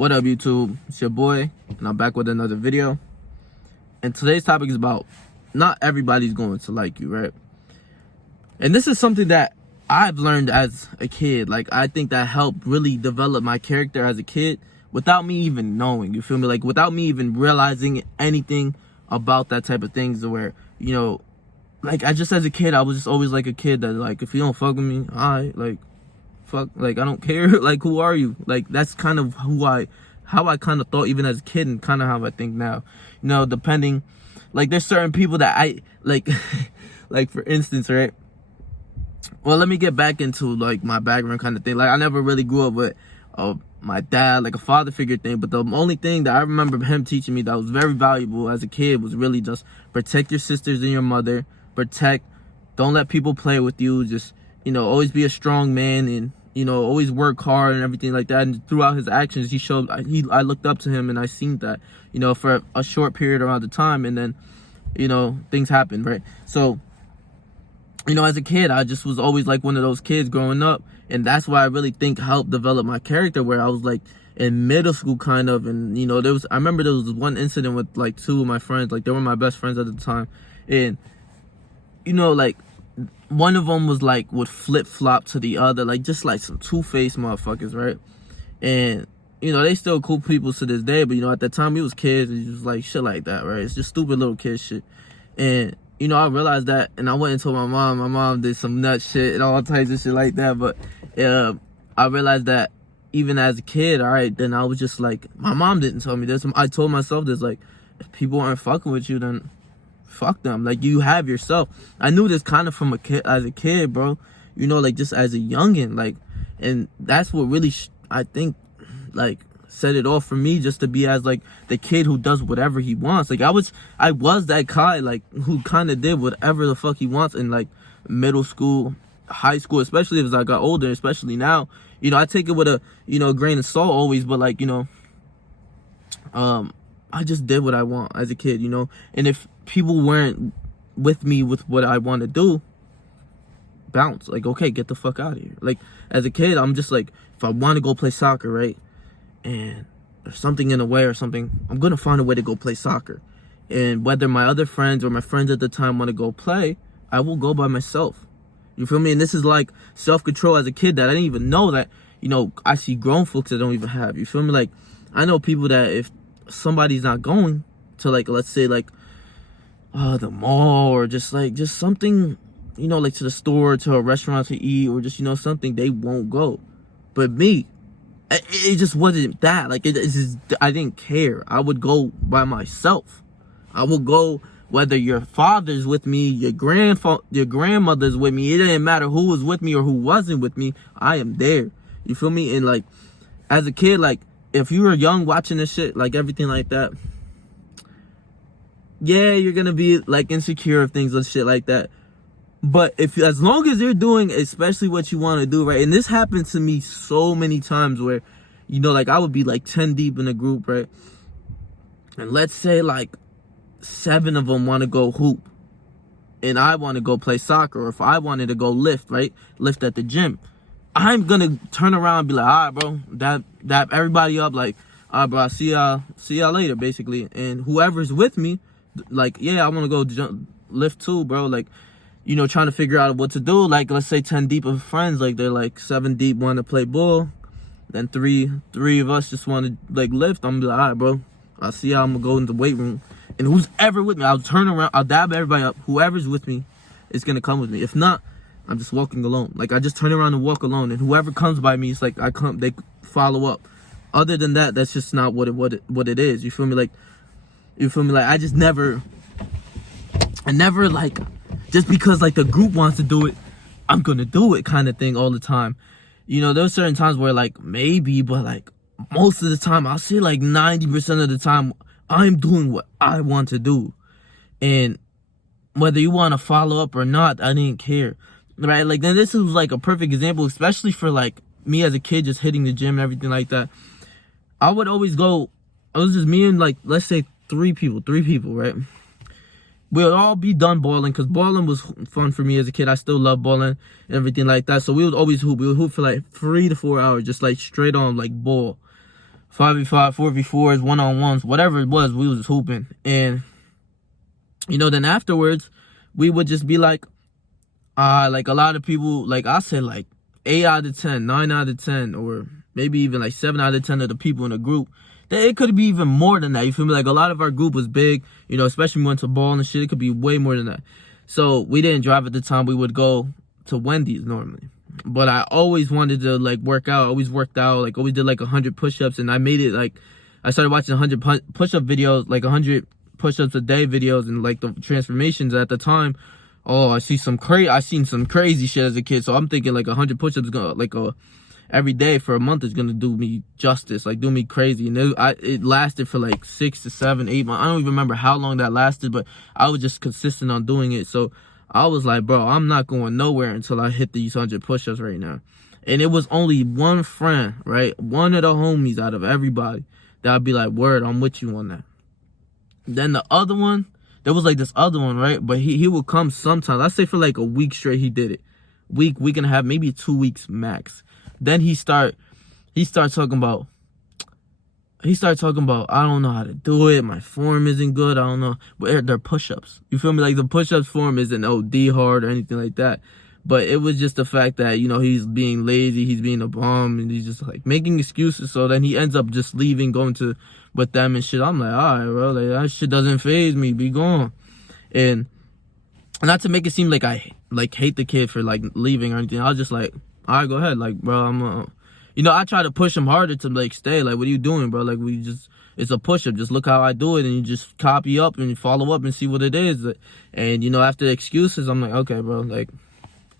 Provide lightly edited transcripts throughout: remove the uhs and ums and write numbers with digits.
What up, YouTube? It's your boy, and I'm back with another video. And today's topic is about not everybody's going to like you, right? And this is something that I've learned as a kid. Like, I think that helped really develop my character as a kid without me even knowing, you feel me? Like, without me even realizing anything about that type of things, where, you know, like, I just, as a kid, I was just always like a kid that, like, if you don't fuck with me, alright, like, fuck, like, I don't care. Like, who are you? Like, that's kind of how I kind of thought even as a kid, and kind of how I think now. You know, depending, like, there's certain people that I like like, for instance, right? Well, let me get back into, like, my background kind of thing. Like, I never really grew up with my dad, like a father figure thing, but the only thing that I remember him teaching me that was very valuable as a kid was really just protect your sisters and your mother. Don't let people play with you. Just, you know, always be a strong man, and, you know, always work hard and everything like that. And throughout his actions, I looked up to him, and I seen that, you know, for a short period around the time, and then, you know, things happened, right? So, you know, as a kid, I just was always like one of those kids growing up, and that's why I really think helped develop my character, where I was like in middle school kind of, and, you know, I remember there was one incident with like two of my friends, like, they were my best friends at the time, and, you know, like, one of them was like, would flip-flop to the other, like, just like some two-faced motherfuckers, right? And, you know, they still cool people to this day, but, you know, at that time, we was kids, and just like shit like that, right? It's just stupid little kid shit. And, you know, I realized that, and I went and told my mom. My mom did some nut shit and all types of shit like that, but I realized that even as a kid, all right, then I was just like, my mom didn't tell me this. I told myself this, like, if people aren't fucking with you, then fuck them. Like, you have yourself. I knew this kind of from as a kid, bro. You know, like, just as a youngin', like, and that's what really, I think, like, set it off for me, just to be as, like, the kid who does whatever he wants. Like, I was that guy, like, who kind of did whatever the fuck he wants in, like, middle school, high school, especially as I got older, especially now. You know, I take it with a, you know, grain of salt always, but, like, you know, I just did what I want as a kid, you know? And if people weren't with me with what I want to do, bounce. Like, okay, get the fuck out of here. Like, as a kid, I'm just like, if I want to go play soccer, right? And there's something in the way or something, I'm going to find a way to go play soccer. And whether my other friends or my friends at the time want to go play, I will go by myself. You feel me? And this is like self-control as a kid that I didn't even know that, you know, I see grown folks that don't even have. You feel me? Like, I know people that if somebody's not going to, like, let's say, like, the mall, or just something, you know, like to the store, to a restaurant to eat, or just, you know, something, they won't go. But me, it just wasn't that. Like, it's just, I didn't care. I would go by myself. I would go whether your father's with me, your grandmother's with me. It didn't matter who was with me or who wasn't with me. I am there. You feel me? And, like, as a kid, like, if you were young watching this shit, like, everything like that, yeah, you're gonna be, like, insecure of things and shit like that. But as long as you're doing especially what you want to do, right? And this happened to me so many times where, you know, like, I would be like 10 deep in a group, right? And let's say like 7 of them want to go hoop, and I want to go play soccer, or if I wanted to go lift, right? Lift at the gym. I'm gonna turn around and be like, all right, bro, dap everybody up, like, all right, bro, see y'all later, basically. And whoever's with me, like, yeah, I want to go lift too, bro. Like, you know, trying to figure out what to do. Like, let's say 10 deep of friends, like, they're like 7 deep want to play ball, then three of us just want to, like, lift. I'm gonna be like, all right, bro, I'll see y'all. I'm gonna go in the weight room, and who's ever with me, I'll turn around, I'll dab everybody up. Whoever's with me is gonna come with me. If not, I'm just walking alone. Like, I just turn around and walk alone, and whoever comes by me, it's like they follow up. Other than that, that's just not what it is. You feel me? Like, I never, like, just because, like, the group wants to do it, I'm gonna do it kind of thing all the time. You know, there's certain times where, like, maybe, but, like, most of the time, I'll say, like, 90% of the time, I'm doing what I want to do. And whether you want to follow up or not, I didn't care, right? Like, then this is, like, a perfect example, especially for, like, me as a kid just hitting the gym and everything like that. I would always go, it was just me and, like, let's say three people, right? We'll all be done balling, because balling was fun for me as a kid. I still love balling and everything like that. So we would always hoop. We would hoop for like 3 to 4 hours, just like straight on, like, ball. 5v5, 4v4s, one-on-ones, whatever it was, we was hooping. And, you know, then afterwards, we would just be like a lot of people, like I said, like 8 out of 10, 9 out of 10, or maybe even like 7 out of 10 of the people in the group. It could be even more than that, you feel me? Like, a lot of our group was big, you know, especially when we went to ball and shit. It could be way more than that. So we didn't drive at the time. We would go to Wendy's normally. But I always wanted to, like, work out. I always worked out, like, always did, like, 100 push-ups. And I made it, like, I started watching 100 push-up videos, like, 100 push-ups a day videos, and, like, the transformations at the time. Oh, I seen some crazy shit as a kid. So I'm thinking, like, 100 push-ups is gonna, like, every day for a month is gonna do me justice, like, do me crazy. And it lasted for like 6 to 7, 8 months. I don't even remember how long that lasted, but I was just consistent on doing it. So I was like, bro, I'm not going nowhere until I hit these 100 push-ups right now. And it was only one friend, right? One of the homies out of everybody that I'd be like, word, I'm with you on that. Then the other one, there was like this other one, right? But he would come sometimes. I say for like a week straight, he did it. Week and a half, maybe 2 weeks max. Then he started talking about, I don't know how to do it. My form isn't good. I don't know. But they're push-ups. You feel me? Like, the push-ups form isn't OD hard or anything like that. But it was just the fact that, you know, he's being lazy. He's being a bum. And he's just, like, making excuses. So then he ends up just leaving, going to with them and shit. I'm like, all right, bro. Like, that shit doesn't faze me. Be gone. And not to make it seem like I, like, hate the kid for, like, leaving or anything. I was just like, all right, go ahead. Like, bro, you know, I try to push him harder to, like, stay. Like, what are you doing, bro? Like, it's a push-up. Just look how I do it, and you just copy up and you follow up and see what it is. And, you know, after the excuses, I'm like, okay, bro, like,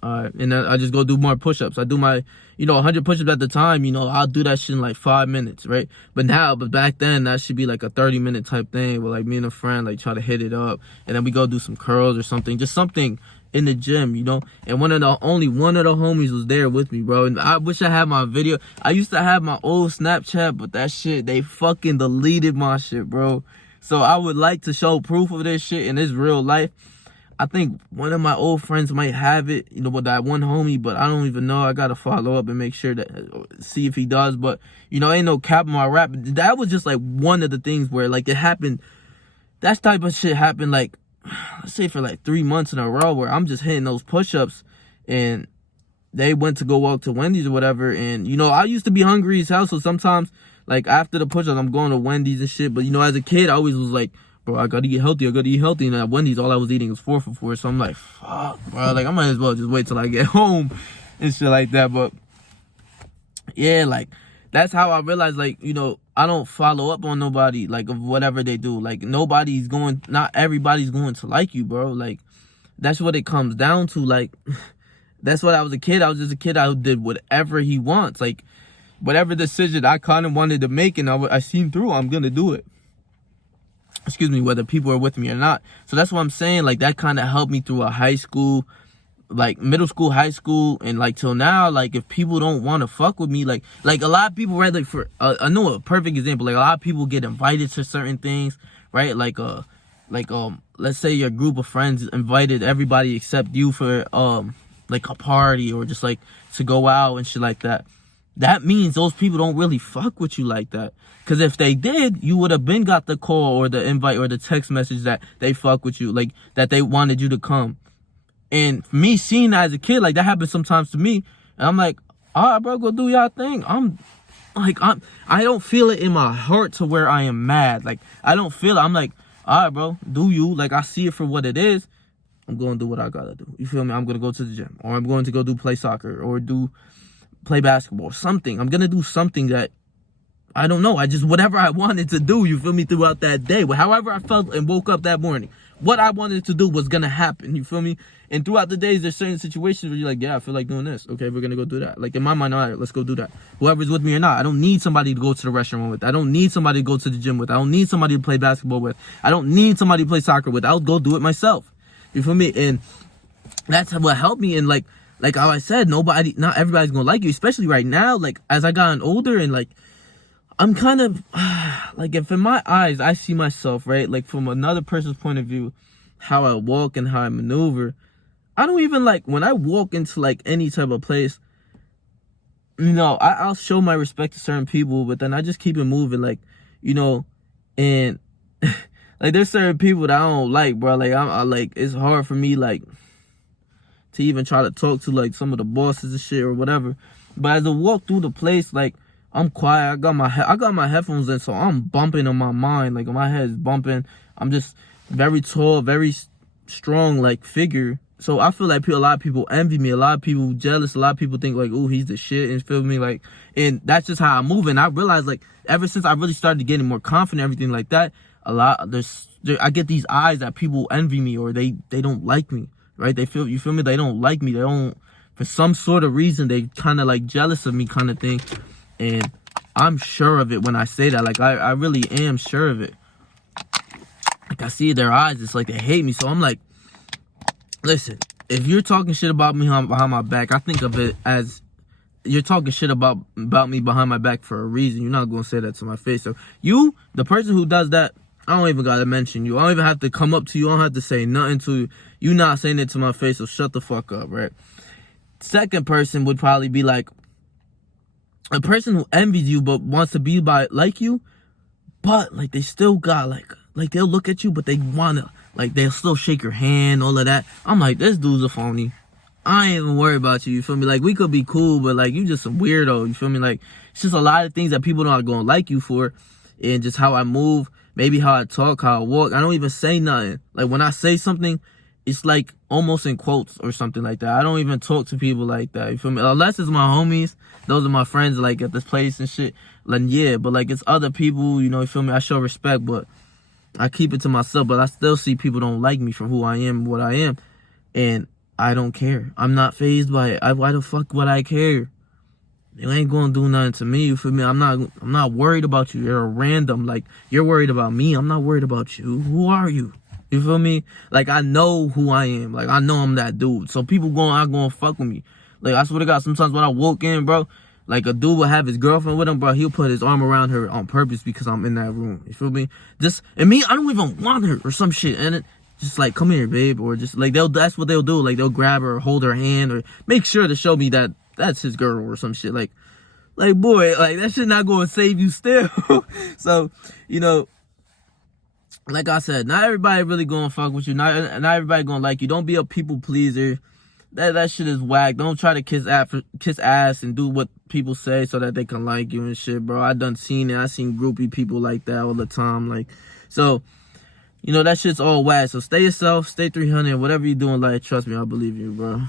all right. And then I just go do more push-ups. I do my, you know, 100 push-ups at the time. You know, I'll do that shit in, like, 5 minutes, right? But back then, that should be, like, a 30-minute type thing where, like, me and a friend, like, try to hit it up. And then we go do some curls or something. Just something in the gym, you know. And only one of the homies was there with me, bro. And I wish I had my video. I used to have my old Snapchat, but that shit, they fucking deleted my shit, bro. So I would like to show proof of this shit in this real life. I think one of my old friends might have it, you know, with that one homie, but I don't even know. I gotta follow up and make sure see if he does. But, you know, ain't no cap in my rap. That was just like one of the things where, like, it happened. That type of shit happened, like, let's say for like 3 months in a row, where I'm just hitting those push-ups, and they went to go walk to Wendy's or whatever. And, you know, I used to be hungry as hell, so sometimes, like, after the push-ups, I'm going to Wendy's and shit. But, you know, as a kid, I always was like, bro, I gotta eat healthy. And at Wendy's, all I was eating was 4 for $4. So I'm like, fuck, bro, like, I might as well just wait till I get home and shit like that. But yeah, like, that's how I realized, like, you know, I don't follow up on nobody, like, of whatever they do. Like, not everybody's going to like you, bro. Like, that's what it comes down to. Like, that's what I was a kid. I was just a kid. I did whatever he wants. Like, whatever decision I kind of wanted to make and I seen through, I'm going to do it. Excuse me, whether people are with me or not. So that's what I'm saying. Like, that kind of helped me through a high school, like, middle school, high school, and, like, till now. Like, if people don't want to fuck with me, like a lot of people, right? Like, I know a perfect example. Like, a lot of people get invited to certain things, right? Like, let's say your group of friends invited everybody except you for, like, a party, or just, like, to go out and shit like that. That means those people don't really fuck with you like that. Because if they did, you would have been got the call or the invite or the text message that they fuck with you, like, that they wanted you to come. And me seeing that as a kid, like, that happens sometimes to me. And I'm like, all right, bro, go do y'all thing. I don't feel it in my heart to where I am mad. Like, I don't feel it. I'm like, all right, bro, do you. Like, I see it for what it is. I'm going to do what I got to do. You feel me? I'm going to go to the gym, or I'm going to go play soccer, or play basketball, or something. I'm going to do something that, I don't know. Whatever I wanted to do, you feel me, throughout that day. However I felt and woke up that morning, what I wanted to do was going to happen, you feel me? And throughout the days, there's certain situations where you're like, yeah, I feel like doing this. Okay, we're going to go do that. Like, in my mind, all right, let's go do that. Whoever's with me or not. I don't need somebody to go to the restaurant with. I don't need somebody to go to the gym with. I don't need somebody to play basketball with. I don't need somebody to play soccer with. I'll go do it myself. You feel me? And that's what helped me. And, like how I said, not everybody's going to like you, especially right now. Like, as I gotten older, and, like, I'm kind of, like, if in my eyes, I see myself, right, like, from another person's point of view, how I walk and how I maneuver, I don't even, like, when I walk into, like, any type of place, you know, I'll show my respect to certain people, but then I just keep it moving, like, you know, and like there's certain people that I don't like, bro. Like I like it's hard for me like to even try to talk to like some of the bosses and shit or whatever. But as I walk through the place, like I'm quiet. I got my headphones in, so I'm bumping in my mind. Like my head is bumping. I'm just very tall, very strong, like figure. So I feel like a lot of people envy me. A lot of people jealous. A lot of people think like, "Ooh, he's the shit," and feel me like. And that's just how I move. And I realized like ever since I really started getting more confident, everything like that, I get these eyes that people envy me or they don't like me, right? You feel me? They don't like me. They don't, for some sort of reason, they kind of like jealous of me kind of thing. And I'm sure of it when I say that. Like I really am sure of it. Like I see their eyes, it's like they hate me. So I'm like, listen, if you're talking shit about me behind my back, I think of it as you're talking shit about me behind my back for a reason. You're not gonna say that to my face. So you, the person who does that, I don't even gotta mention you. I don't even have to come up to you. I don't have to say nothing to you. You not saying it to my face, so shut the fuck up, right? Second person would probably be like a person who envies you but wants to be like you, but like they still got like they'll look at you, but they wanna like they'll still shake your hand, all of that. I'm like, this dude's a phony. I ain't even worried about you. You feel me? Like we could be cool, but like you just a weirdo. You feel me? Like it's just a lot of things that people not gonna like you for, and just how I move, maybe how I talk, how I walk. I don't even say nothing. Like when I say something, it's like almost in quotes or something like that. I don't even talk to people like that. You feel me? Unless it's my homies, those are my friends like at this place and shit. Like yeah, but like it's other people. You know, you feel me? I show respect, but I keep it to myself. But I still see people don't like me for who I am, what I am, and I don't care. I'm not fazed by it. Why the fuck would I care? You ain't gonna do nothing to me. You feel me? I'm not worried about you. You're a random. Like you're worried about me. I'm not worried about you. Who are you? You feel me? Like I know who I am. Like I know I'm that dude. So people gonna fuck with me. Like I swear to God, sometimes when I walk in, bro, like a dude will have his girlfriend with him, bro. He'll put his arm around her on purpose because I'm in that room. You feel me? And me, I don't even want her or some shit. And just like, come here, babe, or just like that's what they'll do. Like they'll grab her or hold her hand or make sure to show me that that's his girl or some shit. Like boy, like that shit not gonna save you still. So, you know, like I said, not everybody really gonna fuck with you. Not everybody gonna like you. Don't be a people pleaser. That shit is whack. Don't try to kiss ass and do what people say so that they can like you and shit, bro. I done seen it. I seen groupie people like that all the time. Like, so, you know, that shit's all whack. So stay yourself, stay 300, whatever you doing, like, trust me, I believe you, bro.